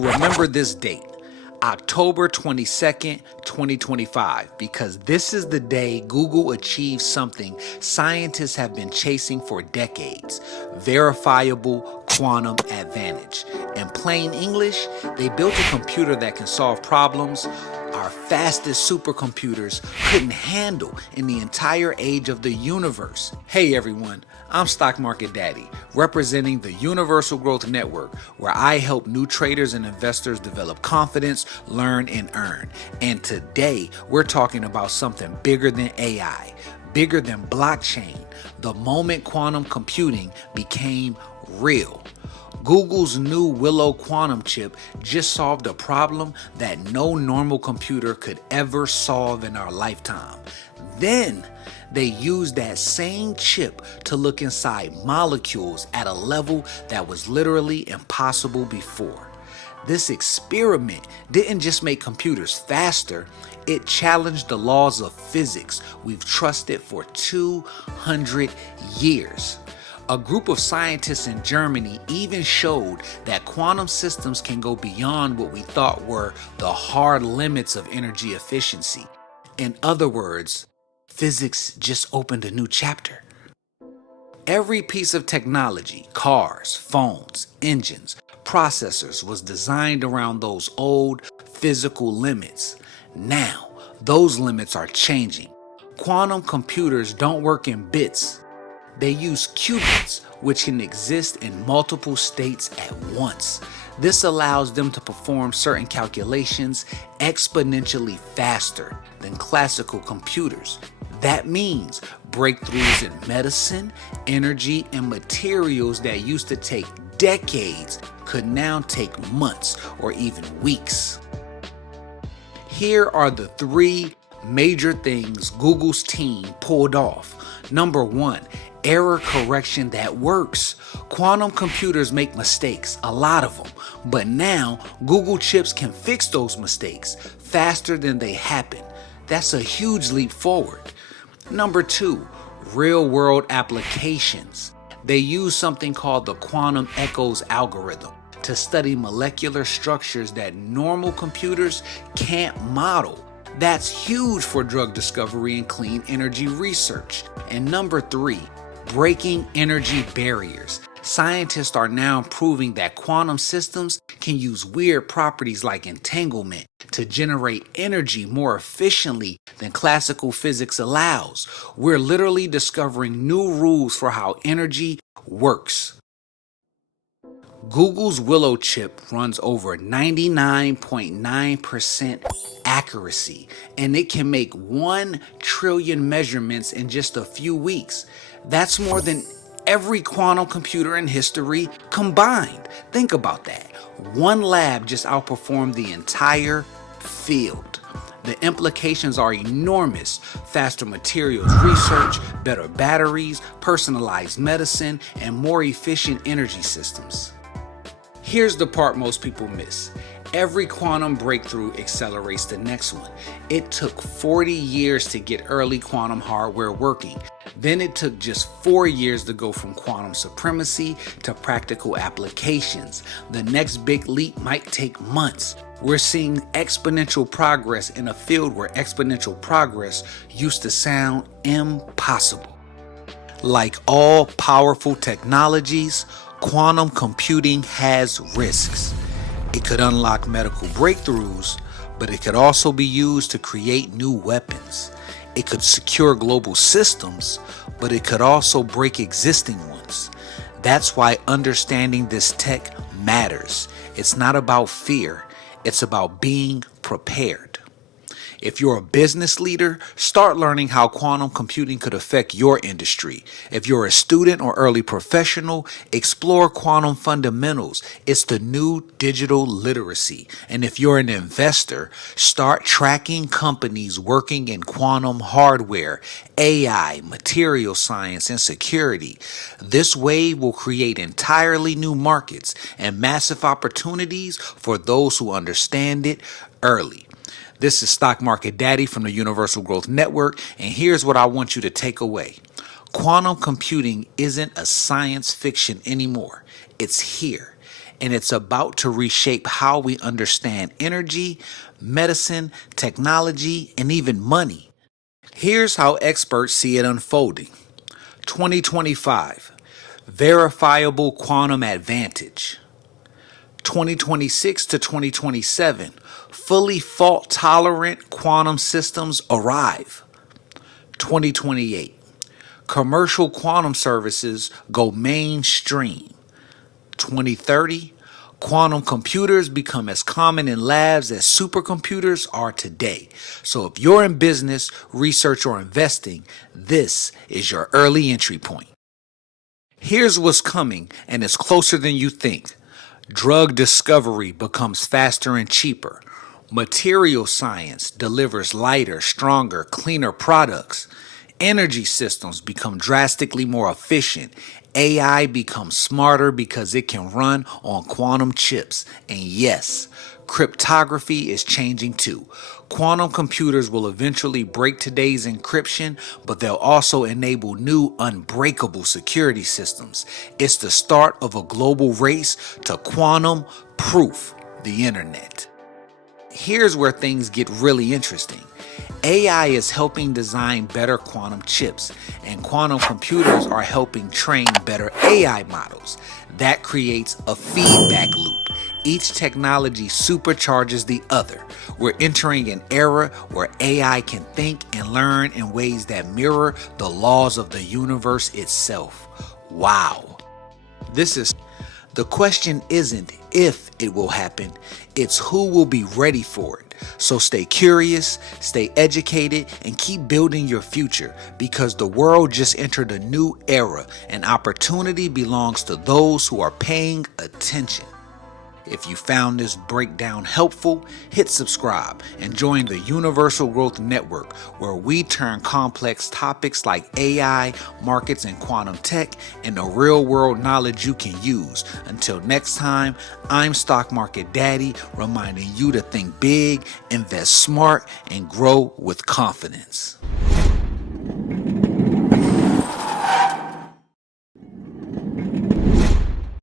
Remember this date, October 22nd, 2025, because this is the day Google achieved something scientists have been chasing for decades: verifiable quantum advantage. In plain English, they built a computer that can solve problems our fastest supercomputers couldn't handle in the entire age of the universe. Hey everyone, I'm Stock Market Daddy, representing the Universal Growth Network, where I help new traders and investors develop confidence, learn, and earn. And today, we're talking about something bigger than AI, bigger than blockchain, the moment quantum computing became real. Google's new Willow quantum chip just solved a problem that no normal computer could ever solve in our lifetime. Then they used that same chip to look inside molecules at a level that was literally impossible before. This experiment didn't just make computers faster, it challenged the laws of physics we've trusted for 200 years. A group of scientists in Germany even showed that quantum systems can go beyond what we thought were the hard limits of energy efficiency. In other words, physics just opened a new chapter. Every piece of technology, cars, phones, engines, processors, was designed around those old physical limits. Now, those limits are changing. Quantum computers don't work in bits. They use qubits, which can exist in multiple states at once. This allows them to perform certain calculations exponentially faster than classical computers. That means breakthroughs in medicine, energy, and materials that used to take decades could now take months or even weeks. Here are the three major things Google's team pulled off. Number one, error correction that works. Quantum computers make mistakes, a lot of them, but now Google chips can fix those mistakes faster than they happen. That's a huge leap forward. Number two, real-world applications. They use something called the quantum echoes algorithm to study molecular structures that normal computers can't model. That's huge for drug discovery and clean energy research. And number three, breaking energy barriers. Scientists are now proving that quantum systems can use weird properties like entanglement to generate energy more efficiently than classical physics allows. We're literally discovering new rules for how energy works. Google's Willow chip runs over 99.9% accuracy, and it can make 1 trillion measurements in just a few weeks. That's more than every quantum computer in history combined. Think about that. One lab just outperformed the entire field. The implications are enormous: faster materials research, better batteries, personalized medicine, and more efficient energy systems. Here's the part most people miss. Every quantum breakthrough accelerates the next one. It took 40 years to get early quantum hardware working. Then it took just 4 years to go from quantum supremacy to practical applications. The next big leap might take months. We're seeing exponential progress in a field where exponential progress used to sound impossible. Like all powerful technologies, quantum computing has risks. It could unlock medical breakthroughs, but it could also be used to create new weapons. It could secure global systems, but it could also break existing ones. That's why understanding this tech matters. It's not about fear, it's about being prepared. If you're a business leader, start learning how quantum computing could affect your industry. If you're a student or early professional, explore quantum fundamentals. It's the new digital literacy. And if you're an investor, start tracking companies working in quantum hardware, AI, material science, and security. This wave will create entirely new markets and massive opportunities for those who understand it early. This is Stock Market Daddy from the Universal Growth Network, and here's what I want you to take away. Quantum computing isn't a science fiction anymore. It's here. and it's about to reshape how we understand energy, medicine, technology, and even money. Here's how experts see it unfolding. 2025, verifiable quantum advantage. 2026 to 2027, fully fault-tolerant quantum systems arrive. 2028, commercial quantum services go mainstream. 2030, quantum computers become as common in labs as supercomputers are today. So if you're in business, research, or investing, this is your early entry point. Here's what's coming, and it's closer than you think. Drug discovery becomes faster and cheaper. Material science delivers lighter, stronger, cleaner products. Energy systems become drastically more efficient. AI becomes smarter because it can run on quantum chips. And yes, cryptography is changing too. Quantum computers will eventually break today's encryption, but they'll also enable new unbreakable security systems. It's the start of a global race to quantum proof the internet. Here's where things get really interesting. AI is helping design better quantum chips, and quantum computers are helping train better AI models. That creates a feedback loop. Each technology supercharges the other. We're entering an era where AI can think and learn in ways that mirror the laws of the universe itself. Wow. The question isn't if it will happen, it's who will be ready for it. So stay curious, stay educated, and keep building your future, because the world just entered a new era and opportunity belongs to those who are paying attention. If you found this breakdown helpful, hit subscribe and join the Universal Growth Network, where we turn complex topics like AI, markets, and quantum tech into real-world knowledge you can use. Until next time, I'm Stock Market Daddy, reminding you to think big, invest smart, and grow with confidence.